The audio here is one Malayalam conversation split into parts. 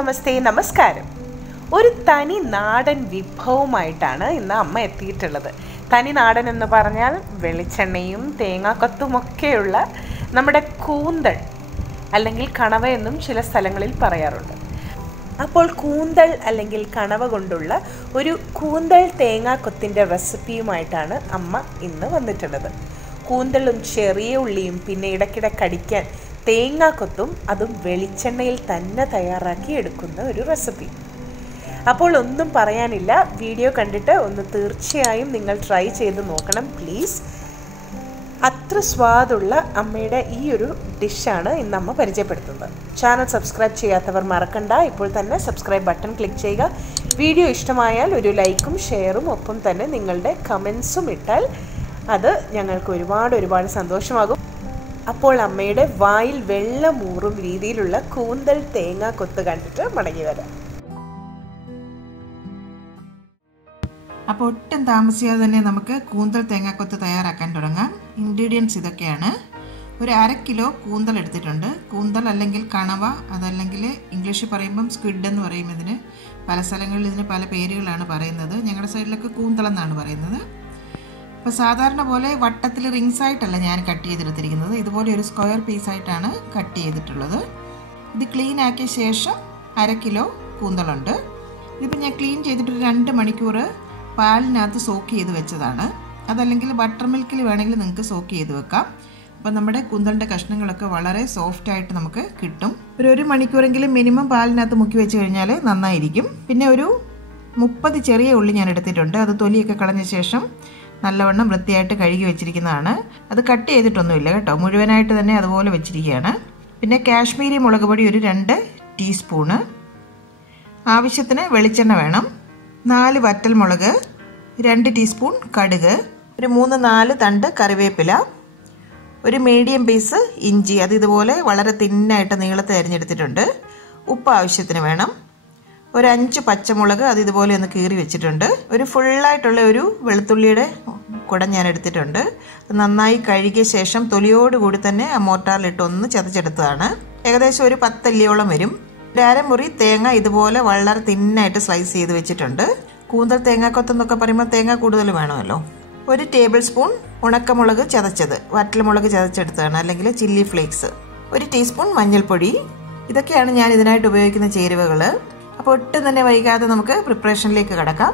നമസ്തേ നമസ്കാരം. ഒരു തനി നാടൻ വിഭവമായിട്ടാണ് ഇന്ന് അമ്മ എത്തിയിട്ടുള്ളത്. തനി നാടൻ എന്ന് പറഞ്ഞാൽ വെളിച്ചെണ്ണയും തേങ്ങാക്കൊത്തുമൊക്കെയുള്ള നമ്മുടെ കൂന്തൽ അല്ലെങ്കിൽ കണവ എന്നും ചില സ്ഥലങ്ങളിൽ പറയാറുണ്ട്. അപ്പോൾ കൂന്തൽ അല്ലെങ്കിൽ കണവ കൊണ്ടുള്ള ഒരു കൂന്തൽ തേങ്ങാക്കൊത്തിൻ്റെ റെസിപ്പിയുമായിട്ടാണ് അമ്മ ഇന്ന് വന്നിട്ടുള്ളത്. കൂന്തലും ചെറിയ ഉള്ളിയും പിന്നെ ഇടയ്ക്കിടെ കടിക്കാൻ തേങ്ങാക്കൊത്തും അതും വെളിച്ചെണ്ണയിൽ തന്നെ തയ്യാറാക്കി എടുക്കുന്ന ഒരു റെസിപ്പി. അപ്പോൾ ഒന്നും പറയാനില്ല, വീഡിയോ കണ്ടിട്ട് ഒന്ന് തീർച്ചയായും നിങ്ങൾ ട്രൈ ചെയ്ത് നോക്കണം പ്ലീസ്. അത്ര സ്വാദുള്ള അമ്മയുടെ ഈ ഒരു ഡിഷാണ് ഇന്ന് അമ്മ പരിചയപ്പെടുത്തുന്നത്. ചാനൽ സബ്സ്ക്രൈബ് ചെയ്യാത്തവർ മറക്കണ്ട, ഇപ്പോൾ തന്നെ സബ്സ്ക്രൈബ് ബട്ടൺ ക്ലിക്ക് ചെയ്യുക. വീഡിയോ ഇഷ്ടമായാൽ ഒരു ലൈക്കും ഷെയറും ഒപ്പം തന്നെ നിങ്ങളുടെ കമൻസും ഇട്ടാൽ അത് ഞങ്ങൾക്ക് ഒരുപാട് സന്തോഷമാകും. അപ്പോൾ അമ്മയുടെ വായിൽ വെള്ളമൂറും രീതിയിലുള്ള കൂന്തൽ തേങ്ങാക്കൊത്ത് കണ്ടിട്ട് മടങ്ങി വരാം. അപ്പോൾ ഒട്ടും താമസിയാതെ തന്നെ നമുക്ക് കൂന്തൽ തേങ്ങാക്കൊത്ത് തയ്യാറാക്കാൻ തുടങ്ങാം. ഇൻഗ്രീഡിയൻസ് ഇതൊക്കെയാണ്. ഒരു 1/2 കിലോ കൂന്തൽ എടുത്തിട്ടുണ്ട്. കൂന്തൽ അല്ലെങ്കിൽ കണവ, അതല്ലെങ്കിൽ ഇംഗ്ലീഷിൽ പറയുമ്പം സ്ക്വിഡ് എന്ന് പറയും. ഇതിന് പല സ്ഥലങ്ങളിൽ ഇതിന് പല പേരുകളാണ് പറയുന്നത്. ഞങ്ങളുടെ സൈഡിലൊക്കെ കൂന്തൽ എന്നാണ് പറയുന്നത്. അപ്പോൾ സാധാരണ പോലെ വട്ടത്തിൽ റിങ്സ് ആയിട്ടല്ല ഞാൻ കട്ട് ചെയ്തെടുത്തിരിക്കുന്നത്. ഇതുപോലെ ഒരു സ്ക്വയർ പീസായിട്ടാണ് കട്ട് ചെയ്തിട്ടുള്ളത്. ഇത് ക്ലീൻ ആക്കിയ ശേഷം 1/2 കിലോ കൂന്തലുണ്ട്. ഇതിപ്പോൾ ഞാൻ ക്ലീൻ ചെയ്തിട്ട് 2 മണിക്കൂർ പാലിനകത്ത് സോക്ക് ചെയ്ത് വെച്ചതാണ്. അതല്ലെങ്കിൽ ബട്ടർ മിൽക്കിൽ വേണമെങ്കിൽ നിങ്ങൾക്ക് സോക്ക് ചെയ്ത് വെക്കാം. അപ്പോൾ നമ്മുടെ കൂന്തലിൻ്റെ കഷ്ണങ്ങളൊക്കെ വളരെ സോഫ്റ്റായിട്ട് നമുക്ക് കിട്ടും. ഒരു 1 മണിക്കൂറെങ്കിലും മിനിമം പാലിനകത്ത് മുക്കി വെച്ച് കഴിഞ്ഞാൽ നന്നായിരിക്കും. പിന്നെ ഒരു 30 ചെറിയ ഉള്ളി ഞാൻ എടുത്തിട്ടുണ്ട്. അത് തൊലിയൊക്കെ കളഞ്ഞ ശേഷം നല്ലവണ്ണം വൃത്തിയായിട്ട് കഴുകി വെച്ചിരിക്കുന്നതാണ്. അത് കട്ട് ചെയ്തിട്ടൊന്നുമില്ല കേട്ടോ, മുഴുവനായിട്ട് തന്നെ അതുപോലെ വെച്ചിരിക്കുകയാണ്. പിന്നെ കാശ്മീരി മുളക് പൊടി ഒരു 2 ടീസ്പൂണ്, ആവശ്യത്തിന് വെളിച്ചെണ്ണ വേണം, 4 വറ്റൽമുളക്, 2 ടീസ്പൂൺ കടുക്, ഒരു 3-4 തണ്ട് കറിവേപ്പില, ഒരു മീഡിയം പീസ് ഇഞ്ചി, അത് ഇതുപോലെ വളരെ തിന്നായിട്ട് നീളത്തിൽ അരിഞ്ഞെടുത്തിട്ടുണ്ട്, ഉപ്പ് ആവശ്യത്തിന് വേണം, ഒരു 5 പച്ചമുളക് അത് ഇതുപോലെ ഒന്ന് കീറി വെച്ചിട്ടുണ്ട്, ഒരു ഫുള്ളായിട്ടുള്ള ഒരു വെളുത്തുള്ളിയുടെ കുട ഞാൻ എടുത്തിട്ടുണ്ട്. നന്നായി കഴുകിയ ശേഷം തൊലിയോടുകൂടി തന്നെ ആ മോർട്ടാറിലിട്ട് ഒന്ന് ചതച്ചെടുത്തതാണ്. ഏകദേശം ഒരു 10 അല്ലിയോളം വരും. ഒരു 1/2 മുറി തേങ്ങ ഇതുപോലെ വളരെ തിന്നായിട്ട് സ്ലൈസ് ചെയ്ത് വെച്ചിട്ടുണ്ട്. കൂന്തൽ തേങ്ങാക്കൊത്തെന്നൊക്കെ പറയുമ്പോൾ തേങ്ങ കൂടുതൽ വേണമല്ലോ. ഒരു ടേബിൾ സ്പൂൺ ഉണക്കമുളക് ചതച്ചത്, വറ്റൽമുളക് ചതച്ചെടുത്തതാണ്, അല്ലെങ്കിൽ ചില്ലി ഫ്ലേക്സ്, ഒരു ടീസ്പൂൺ മഞ്ഞൾപ്പൊടി. ഇതൊക്കെയാണ് ഞാൻ ഇതിനായിട്ട് ഉപയോഗിക്കുന്ന ചേരുവകൾ. അപ്പോൾ ഒട്ടും തന്നെ വൈകാതെ നമുക്ക് പ്രിപ്പറേഷനിലേക്ക് കടക്കാം.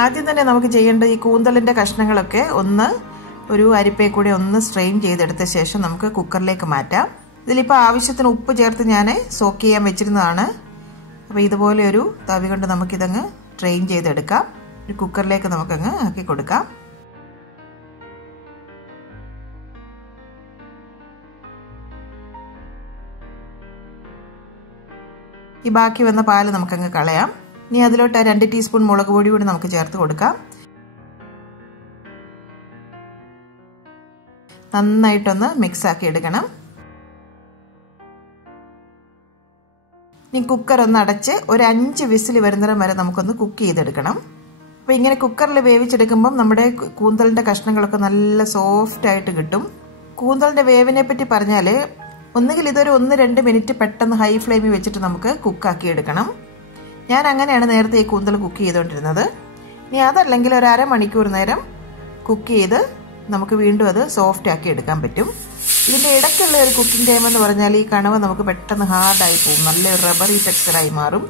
ആദ്യം തന്നെ നമുക്ക് ചെയ്യേണ്ട ഈ കൂന്തലിൻ്റെ കഷ്ണങ്ങളൊക്കെ ഒന്ന് ഒരു അരിപ്പയിൽ കൂടെ ഒന്ന് സ്ട്രെയിൻ ചെയ്തെടുത്ത ശേഷം നമുക്ക് കുക്കറിലേക്ക് മാറ്റാം. ഇതിലിപ്പോൾ ആവശ്യത്തിന് ഉപ്പ് ചേർത്ത് ഞാൻ സോക്ക് ചെയ്യാൻ വെച്ചിരുന്നതാണ്. അപ്പോൾ ഇതുപോലെ ഒരു തവി കൊണ്ട് നമുക്കിതങ്ങ് സ്ട്രെയിൻ ചെയ്തെടുക്കാം. ഒരു കുക്കറിലേക്ക് നമുക്കങ്ങ് ആക്കി കൊടുക്കാം. ഈ ബാക്കി വന്ന പാല് നമുക്കങ്ങ് കളയാം. ഇനി അതിലോട്ട് 2 ടീസ്പൂൺ മുളക് പൊടി കൂടി നമുക്ക് ചേർത്ത് കൊടുക്കാം. നന്നായിട്ടൊന്ന് മിക്സ് ആക്കി എടുക്കണം. ഇനി കുക്കർ ഒന്ന് അടച്ച് ഒരു 5 വിസിൽ വരുന്നിടം വരെ നമുക്കൊന്ന് കുക്ക് ചെയ്തെടുക്കണം. അപ്പോൾ ഇങ്ങനെ കുക്കറിൽ വേവിച്ചെടുക്കുമ്പം നമ്മുടെ കൂന്തലിൻ്റെ കഷ്ണങ്ങളൊക്കെ നല്ല സോഫ്റ്റ് ആയിട്ട് കിട്ടും. കൂന്തലിൻ്റെ വേവിനെ പറ്റി പറഞ്ഞാൽ ഒന്നുകിൽ ഇതൊരു 1-2 മിനിറ്റ് പെട്ടെന്ന് ഹൈ ഫ്ലെയിമിൽ വെച്ചിട്ട് നമുക്ക് കുക്കാക്കി എടുക്കണം. ഞാൻ അങ്ങനെയാണ് നേരത്തെ ഈ കൂന്തൽ കുക്ക് ചെയ്തുകൊണ്ടിരുന്നത്. ഇനി അതല്ലെങ്കിൽ ഒരു 1/2 മണിക്കൂർ നേരം കുക്ക് ചെയ്ത് നമുക്ക് വീണ്ടും അത് സോഫ്റ്റ് ആക്കി എടുക്കാൻ പറ്റും. ഇതിൻ്റെ ഇടയ്ക്കുള്ള ഒരു കുക്കിംഗ് ടൈം എന്ന് പറഞ്ഞാൽ ഈ കണവ നമുക്ക് പെട്ടെന്ന് ഹാർഡായി പോകും, നല്ലൊരു റബ്ബറി ടെക്സ്ചറായി മാറും.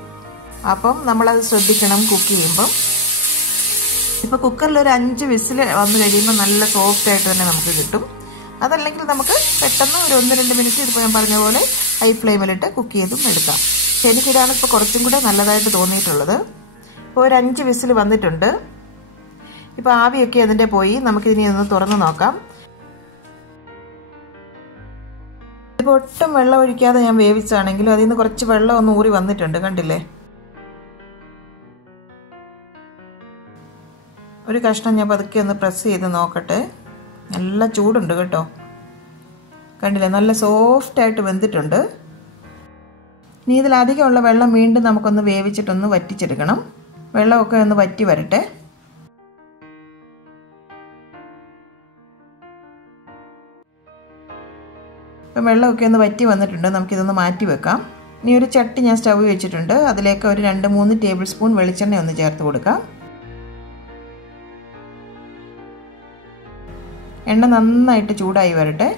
അപ്പം നമ്മളത് ശ്രദ്ധിക്കണം കുക്ക് ചെയ്യുമ്പം. ഇപ്പോൾ കുക്കറിൽ ഒരു 5 വിസിൽ വന്നു കഴിയുമ്പോൾ നല്ല സോഫ്റ്റ് ആയിട്ട് തന്നെ നമുക്ക് കിട്ടും. അതല്ലെങ്കിൽ നമുക്ക് പെട്ടെന്ന് ഒരു 1-2 മിനിറ്റ് ഇതിപ്പോൾ ഞാൻ പറഞ്ഞ പോലെ ഹൈ ഫ്ലെയിമിലിട്ട് കുക്ക് ചെയ്തും എടുക്കാം. എനിക്കിതാണ് ഇപ്പോൾ കുറച്ചും കൂടെ നല്ലതായിട്ട് തോന്നിയിട്ടുള്ളത്. ഇപ്പോൾ ഒരു 5 വിസിൽ വന്നിട്ടുണ്ട്. ഇപ്പോൾ ആവിയൊക്കെ അതിൻ്റെ പോയി. നമുക്കിതിനെ ഒന്ന് തുറന്ന് നോക്കാം. ഇപ്പോൾ ഒട്ടും വെള്ളം ഒഴിക്കാതെ ഞാൻ വേവിച്ചാണെങ്കിലും അതിൽ നിന്ന് കുറച്ച് വെള്ളം ഒന്ന് ഊറി വന്നിട്ടുണ്ട്, കണ്ടില്ലേ? ഒരു കഷ്ണം ഞാൻ പതുക്കെ ഒന്ന് പ്രസ് ചെയ്ത് നോക്കട്ടെ. നല്ല ചൂടുണ്ട് കേട്ടോ, കണ്ടില്ലേ? നല്ല സോഫ്റ്റായിട്ട് വെന്തിട്ടുണ്ട്. ഇനി ഇതിലധികമുള്ള വെള്ളം വീണ്ടും നമുക്കൊന്ന് വേവിച്ചിട്ടൊന്ന് വറ്റിച്ചെടുക്കണം. വെള്ളമൊക്കെ ഒന്ന് വറ്റി വരട്ടെ. ഇപ്പം വെള്ളമൊക്കെ ഒന്ന് വറ്റി വന്നിട്ടുണ്ട്. നമുക്കിതൊന്ന് മാറ്റി വെക്കാം. ഇനി ഒരു ചട്ടി ഞാൻ സ്റ്റവ് വെച്ചിട്ടുണ്ട്. അതിലേക്ക് ഒരു 2-3 ടേബിൾ സ്പൂൺ വെളിച്ചെണ്ണ ഒന്ന് ചേർത്ത് കൊടുക്കാം. എണ്ണ നന്നായിട്ട് ചൂടായി വരട്ടെ.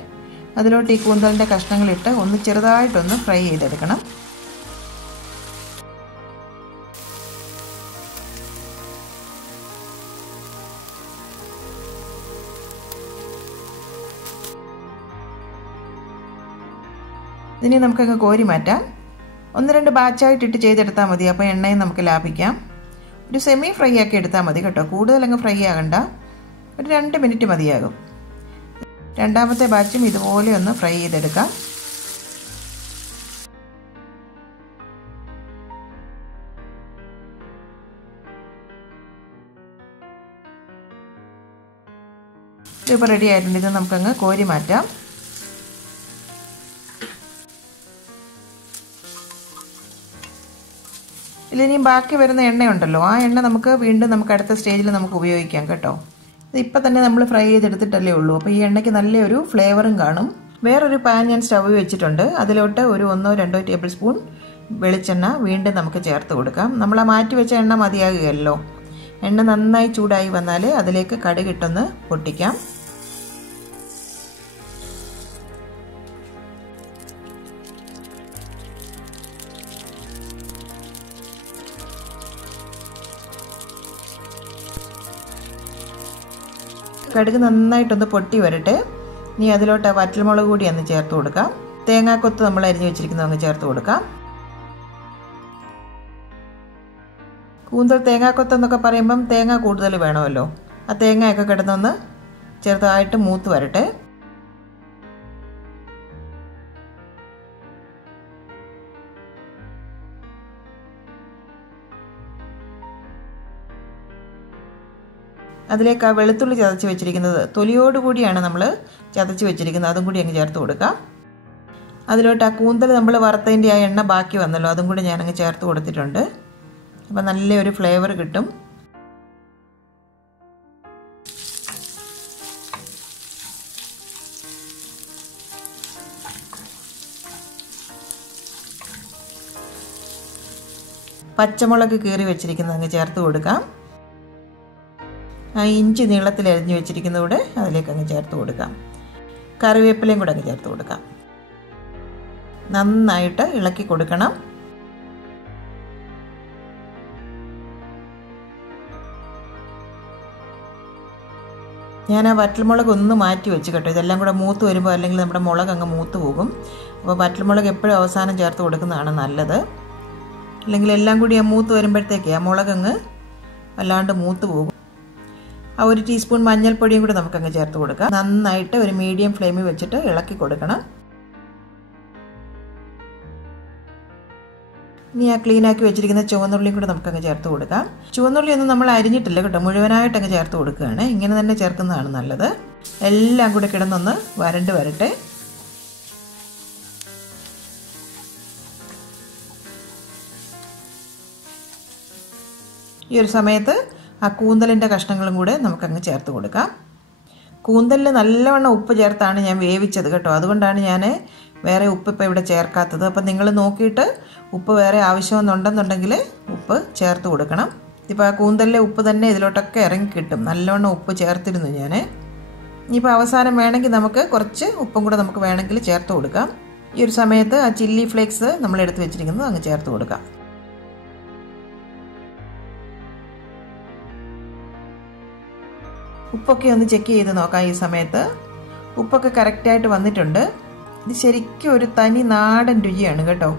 അതിലോട്ട് ഈ കൂന്തലിൻ്റെ കഷ്ണങ്ങളിട്ട് ഒന്ന് ചെറുതായിട്ടൊന്ന് ഫ്രൈ ചെയ്തെടുക്കണം. ഇതിനെ നമുക്കങ്ങ് കോരി മാറ്റാം. 1-2 ബാച്ചായിട്ടിട്ട് ചെയ്തെടുത്താൽ മതി. അപ്പോൾ എണ്ണയും നമുക്ക് ലാഭിക്കാം. ഒരു സെമി ഫ്രൈ ആക്കി എടുത്താൽ മതി കേട്ടോ. കൂടുതലങ്ങ് ഫ്രൈ ആകണ്ട. ഒരു 2 മിനിറ്റ് മതിയാകും. രണ്ടാമത്തെ ബാച്ചും ഇതുപോലെ ഒന്ന് ഫ്രൈ ചെയ്തെടുക്കാം. ഇതിപ്പോൾ റെഡി ആയിട്ടുണ്ട്. ഇത് നമുക്കങ്ങ് കോരി മാറ്റാം. ഇതിനിയും ബാക്കി വരുന്ന എണ്ണയുണ്ടല്ലോ, ആ എണ്ണ നമുക്ക് വീണ്ടും അടുത്ത സ്റ്റേജിൽ നമുക്ക് ഉപയോഗിക്കാം കേട്ടോ. ഇതിപ്പോൾ തന്നെ നമ്മൾ ഫ്രൈ ചെയ്തെടുത്തിട്ടല്ലേ ഉള്ളൂ. അപ്പോൾ ഈ എണ്ണയ്ക്ക് നല്ലൊരു ഫ്ലേവറും കാണും. വേറൊരു പാൻ ഞാൻ സ്റ്റവ് വെച്ചിട്ടുണ്ട്. അതിലോട്ട് ഒരു 1-2 ടേബിൾ സ്പൂൺ വെളിച്ചെണ്ണ വീണ്ടും നമുക്ക് ചേർത്ത് കൊടുക്കാം. നമ്മൾ ആ മാറ്റി വെച്ച എണ്ണ മതിയാകുകയല്ലോ. എണ്ണ നന്നായി ചൂടായി വന്നാൽ അതിലേക്ക് കടുകിട്ടൊന്ന് പൊട്ടിക്കാം. കടുക് നന്നായിട്ടൊന്ന് പൊട്ടി വരട്ടെ. ഇനി അതിലോട്ട് വറ്റൽമുളക് കൂടി ഒന്ന് ചേർത്ത് കൊടുക്കാം. തേങ്ങാക്കൊത്ത് നമ്മൾ അരിഞ്ഞു വെച്ചിരിക്കുന്നത് അങ്ങ് ചേർത്ത് കൊടുക്കാം. കൂന്തൽ തേങ്ങാക്കൊത്തെന്നൊക്കെ പറയുമ്പം തേങ്ങ കൂടുതൽ വേണമല്ലോ. ആ തേങ്ങയൊക്കെ കിടന്നൊന്ന് ചെറുതായിട്ട് മൂത്ത് വരട്ടെ. അതിലേക്ക് ആ വെളുത്തുള്ളി ചതച്ച് വെച്ചിരിക്കുന്നത്, തൊലിയോടുകൂടിയാണ് നമ്മൾ ചതച്ച് വെച്ചിരിക്കുന്നത്, അതും കൂടി അങ്ങ് ചേർത്ത് കൊടുക്കാം. അതിലോട്ട് ആ കൂന്തൽ നമ്മൾ വറുത്തതിൻ്റെ ആ എണ്ണ ബാക്കി വന്നല്ലോ, അതും കൂടി ഞാനങ്ങ് ചേർത്ത് കൊടുത്തിട്ടുണ്ട്. അപ്പം നല്ലൊരു ഫ്ലേവർ കിട്ടും. പച്ചമുളക് കീറി വെച്ചിരിക്കുന്നത് അങ്ങ് ചേർത്ത് കൊടുക്കാം. ആ ഇഞ്ചി നീളത്തിൽ അരിഞ്ഞു വെച്ചിരിക്കുന്നത് കൂടെ അതിലേക്ക് അങ്ങ് ചേർത്ത് കൊടുക്കാം. കറിവേപ്പിലയും കൂടെ അങ്ങ് ചേർത്ത് കൊടുക്കാം. നന്നായിട്ട് ഇളക്കി കൊടുക്കണം. ഞാൻ ആ വറ്റൽമുളക് ഒന്ന് മാറ്റി വെച്ച് കേട്ടോ. ഇതെല്ലാം കൂടെ മൂത്ത് വരുമ്പോൾ അല്ലെങ്കിൽ നമ്മുടെ മുളക് അങ്ങ് മൂത്ത് പോകും. അപ്പോൾ വറ്റൽമുളക് എപ്പോഴും അവസാനം ചേർത്ത് കൊടുക്കുന്നതാണ് നല്ലത്. അല്ലെങ്കിൽ എല്ലാം കൂടി ആ മൂത്ത് വരുമ്പോഴത്തേക്ക് ആ മുളകങ്ങ് വല്ലാണ്ട് മൂത്ത് പോകും. ആ 1 ടീസ്പൂൺ മഞ്ഞൾപ്പൊടിയും കൂടി നമുക്കങ്ങ് ചേർത്ത് കൊടുക്കാം. നന്നായിട്ട് ഒരു മീഡിയം ഫ്ലെയിമിൽ വെച്ചിട്ട് ഇളക്കി കൊടുക്കണം. ഇനി ആ ക്ലീനാക്കി വെച്ചിരിക്കുന്ന ചുവന്നുള്ളിയും കൂടെ നമുക്കങ്ങ് ചേർത്ത് കൊടുക്കാം. ചുവന്നുള്ളി ഒന്നും നമ്മൾ അരിഞ്ഞിട്ടില്ല കേട്ടോ, മുഴുവനായിട്ട് അങ്ങ് ചേർത്ത് കൊടുക്കുകയാണ്. ഇങ്ങനെ തന്നെ ചേർക്കുന്നതാണ് നല്ലത്. എല്ലാം കൂടെ കിടന്നൊന്ന് വരണ്ട് വരട്ടെ. ഈ ഒരു സമയത്ത് ആ കൂന്തലിൻ്റെ കഷ്ണങ്ങളും കൂടെ നമുക്കങ്ങ് ചേർത്ത് കൊടുക്കാം. കൂന്തലിൽ നല്ലവണ്ണം ഉപ്പ് ചേർത്താണ് ഞാൻ വേവിച്ചത് കേട്ടോ. അതുകൊണ്ടാണ് ഞാൻ വേറെ ഉപ്പ് ഇപ്പോൾ ഇവിടെ ചേർക്കാത്തത്. അപ്പം നിങ്ങൾ നോക്കിയിട്ട് ഉപ്പ് വേറെ ആവശ്യമെന്നുണ്ടെന്നുണ്ടെങ്കിൽ ഉപ്പ് ചേർത്ത് കൊടുക്കണം. ഇപ്പോൾ ആ കൂന്തലിലെ ഉപ്പ് തന്നെ ഇതിലോട്ടൊക്കെ ഇറങ്ങി കിട്ടും. നല്ലവണ്ണം ഉപ്പ് ചേർത്തിരുന്നു ഞാൻ. ഇനിയിപ്പോൾ അവസാനം വേണമെങ്കിൽ നമുക്ക് കുറച്ച് ഉപ്പും കൂടെ നമുക്ക് വേണമെങ്കിൽ ചേർത്ത് കൊടുക്കാം. ഈ ഒരു സമയത്ത് ആ ചില്ലി ഫ്ലേക്സ് നമ്മൾ എടുത്ത് വെച്ചിരിക്കുന്നത് അങ്ങ് ചേർത്ത് കൊടുക്കാം. ഉപ്പൊക്കെ ഒന്ന് ചെക്ക് ചെയ്ത് നോക്കാം. ഈ സമയത്ത് ഉപ്പൊക്കെ കറക്റ്റായിട്ട് വന്നിട്ടുണ്ട്. ഇത് ശരിക്കും ഒരു തനി നാടൻ രുചിയാണ് കേട്ടോ.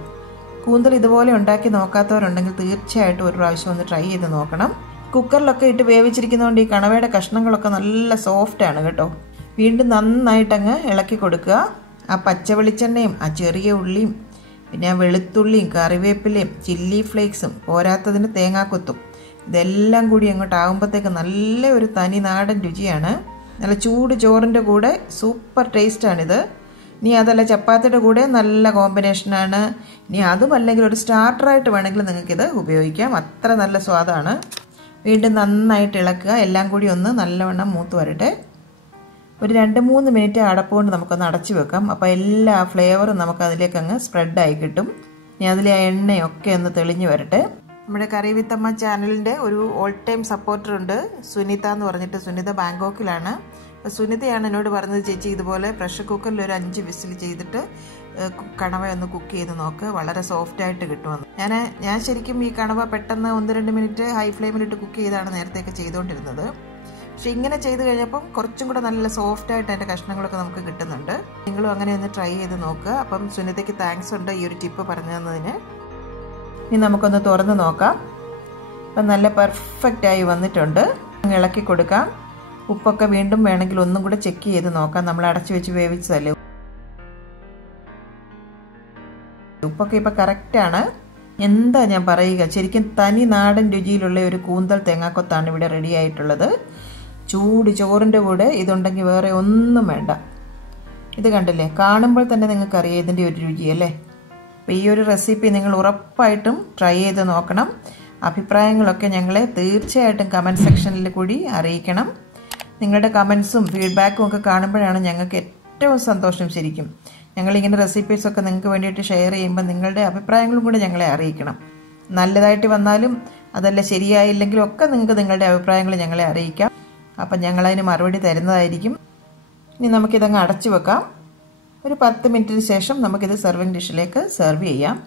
കൂന്തൽ ഇതുപോലെ ഉണ്ടാക്കി നോക്കാത്തവരുണ്ടെങ്കിൽ തീർച്ചയായിട്ടും ഒരു പ്രാവശ്യം ഒന്ന് ട്രൈ ചെയ്ത് നോക്കണം. കുക്കറിലൊക്കെ ഇട്ട് വേവിച്ചിരിക്കുന്നതുകൊണ്ട് ഈ കണവയുടെ കഷ്ണങ്ങളൊക്കെ നല്ല സോഫ്റ്റാണ് കേട്ടോ. വീണ്ടും നന്നായിട്ടങ്ങ് ഇളക്കി കൊടുക്കുക. ആ പച്ച വെളിച്ചെണ്ണയും ആ ചെറിയ ഉള്ളിയും പിന്നെ ആ വെളുത്തുള്ളിയും കറിവേപ്പിലയും ചില്ലി ഫ്ലേക്സും പോരാത്തതിന് തേങ്ങാക്കൊത്തും ഇതെല്ലാം കൂടി അങ്ങോട്ട് ആകുമ്പോഴത്തേക്ക് നല്ല ഒരു തനി നാടൻ രുചിയാണ്. നല്ല ചൂട് ചോറിൻ്റെ കൂടെ സൂപ്പർ ടേസ്റ്റാണിത്. ഇനി അതല്ല ചപ്പാത്തിയുടെ കൂടെ നല്ല കോമ്പിനേഷനാണ്. ഇനി അതും അല്ലെങ്കിൽ ഒരു സ്റ്റാർട്ടറായിട്ട് വേണമെങ്കിൽ നിങ്ങൾക്കിത് ഉപയോഗിക്കാം. അത്ര നല്ല സ്വാദാണ്. വീണ്ടും നന്നായിട്ട് ഇളക്കുക. എല്ലാം കൂടി ഒന്ന് നല്ലവണ്ണം മൂത്ത് വരട്ടെ. ഒരു 2-3 മിനിറ്റ് അടപ്പ് കൊണ്ട് നമുക്കൊന്ന് അടച്ചു വെക്കാം. അപ്പോൾ എല്ലാ ഫ്ലേവറും നമുക്ക് അതിലേക്ക് അങ്ങ് സ്പ്രെഡായി കിട്ടും. ഇനി അതിലെ ആ എണ്ണയൊക്കെ ഒന്ന് തെളിഞ്ഞു വരട്ടെ. നമ്മുടെ കറി വിത്തമ്മ ചാനലിൻ്റെ ഒരു ഓൾ ടൈം സപ്പോർട്ടർ ഉണ്ട്, സുനിത എന്ന് പറഞ്ഞിട്ട്. സുനിത ബാങ്കോക്കിലാണ്. അപ്പോൾ സുനിതയാണ് എന്നോട് പറഞ്ഞത്, ചേച്ചി ഇതുപോലെ പ്രഷർ കുക്കറിൽ ഒരു 5 വിസിൽ ചെയ്തിട്ട് കണവ ഒന്ന് കുക്ക് ചെയ്ത് നോക്ക്, വളരെ സോഫ്റ്റായിട്ട് കിട്ടുമെന്ന്. ഞാൻ ശരിക്കും ഈ കണവ പെട്ടെന്ന് 1-2 മിനിറ്റ് ഹൈ ഫ്ലെയിമിലിട്ട് കുക്ക് ചെയ്താണ് നേരത്തെയൊക്കെ ചെയ്തുകൊണ്ടിരുന്നത്. പക്ഷെ ഇങ്ങനെ ചെയ്ത് കഴിഞ്ഞപ്പം കുറച്ചും കൂടെ നല്ല സോഫ്റ്റായിട്ട് അതിൻ്റെ കഷ്ണങ്ങളൊക്കെ നമുക്ക് കിട്ടുന്നുണ്ട്. നിങ്ങളും അങ്ങനെ ഒന്ന് ട്രൈ ചെയ്ത് നോക്കുക. അപ്പം സുനിതയ്ക്ക് താങ്ക്സ് ഉണ്ട് ഈ ഒരു ടിപ്പ് പറഞ്ഞു തന്നതിന്. ഇനി നമുക്കൊന്ന് തുറന്ന് നോക്കാം. അപ്പം നല്ല പെർഫെക്റ്റായി വന്നിട്ടുണ്ട്. ഇളക്കി കൊടുക്കാം. ഉപ്പൊക്കെ വീണ്ടും വേണമെങ്കിൽ ഒന്നും കൂടെ ചെക്ക് ചെയ്ത് നോക്കാം. നമ്മൾ അടച്ചു വെച്ച് വേവിച്ചതല്ലേ, ഉപ്പൊക്കെ ഇപ്പം കറക്റ്റാണ്. എന്താ ഞാൻ പറയുക, ശരിക്കും തനി നാടൻ രുചിയിലുള്ള ഒരു കൂന്തൽ തേങ്ങാക്കൊത്താണ് ഇവിടെ റെഡി ആയിട്ടുള്ളത്. ചൂട് ചോറിൻ്റെ കൂടെ ഇതുണ്ടെങ്കിൽ വേറെ ഒന്നും വേണ്ട. ഇത് കണ്ടില്ലേ, കാണുമ്പോൾ തന്നെ നിങ്ങൾക്കറിയാം ഇതിൻ്റെ ഒരു രുചിയല്ലേ. അപ്പോൾ ഈ ഒരു റെസിപ്പി നിങ്ങൾ ഉറപ്പായിട്ടും ട്രൈ ചെയ്ത് നോക്കണം. അഭിപ്രായങ്ങളൊക്കെ ഞങ്ങളെ തീർച്ചയായിട്ടും കമൻറ്റ് സെക്ഷനിൽ കൂടി അറിയിക്കണം. നിങ്ങളുടെ കമൻസും ഫീഡ്ബാക്കും ഒക്കെ കാണുമ്പോഴാണ് ഞങ്ങൾക്ക് ഏറ്റവും സന്തോഷം. ശരിക്കും ഞങ്ങളിങ്ങനെ റെസിപ്പീസൊക്കെ നിങ്ങൾക്ക് വേണ്ടിയിട്ട് ഷെയർ ചെയ്യുമ്പോൾ നിങ്ങളുടെ അഭിപ്രായങ്ങളും കൂടെ ഞങ്ങളെ അറിയിക്കണം. നല്ലതായിട്ട് വന്നാലും അതല്ല ശരിയായില്ലെങ്കിലും ഒക്കെ നിങ്ങൾക്ക് നിങ്ങളുടെ അഭിപ്രായങ്ങൾ ഞങ്ങളെ അറിയിക്കാം. അപ്പം ഞങ്ങളതിന് മറുപടി തരുന്നതായിരിക്കും. ഇനി നമുക്കിതങ്ങ് അടച്ചു വെക്കാം. ഒരു 10 മിനിറ്റിന് ശേഷം നമുക്കിത് സെർവിങ് ഡിഷിലേക്ക് സെർവ് ചെയ്യാം.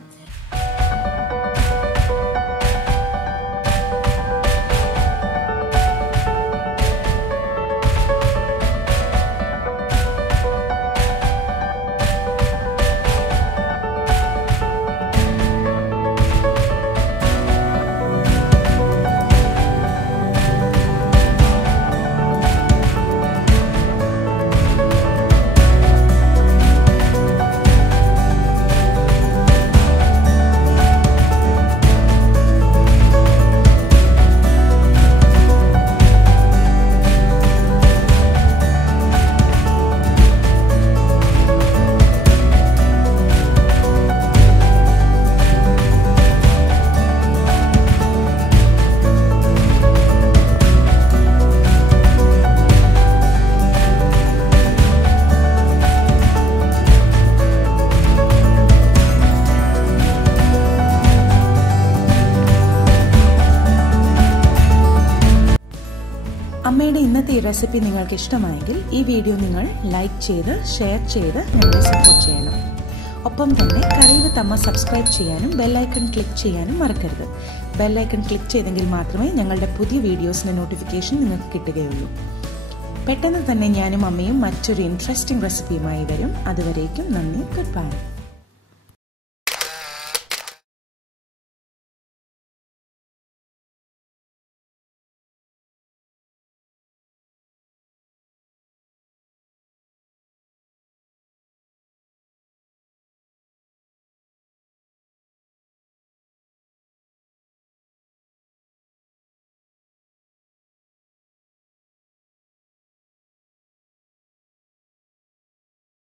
അമ്മയുടെ ഇന്നത്തെ ഈ റെസിപ്പി നിങ്ങൾക്ക് ഇഷ്ടമായെങ്കിൽ ഈ വീഡിയോ നിങ്ങൾ ലൈക്ക് ചെയ്ത് ഷെയർ ചെയ്ത് ഞങ്ങളെ സപ്പോർട്ട് ചെയ്യണം. ഒപ്പം തന്നെ കറി വിത്ത് അമ്മ സബ്സ്ക്രൈബ് ചെയ്യാനും ബെല്ലൈക്കൺ ക്ലിക്ക് ചെയ്യാനും മറക്കരുത്. ബെല്ലൈക്കൺ ക്ലിക്ക് ചെയ്തെങ്കിൽ മാത്രമേ ഞങ്ങളുടെ പുതിയ വീഡിയോസിൻ്റെ നോട്ടിഫിക്കേഷൻ നിങ്ങൾക്ക് കിട്ടുകയുള്ളൂ. പെട്ടെന്ന് തന്നെ ഞാനും അമ്മയും മറ്റൊരു ഇൻട്രസ്റ്റിംഗ് റെസിപ്പിയുമായി വരും. അതുവരേക്കും നന്ദി, ഗുഡ് ബൈ.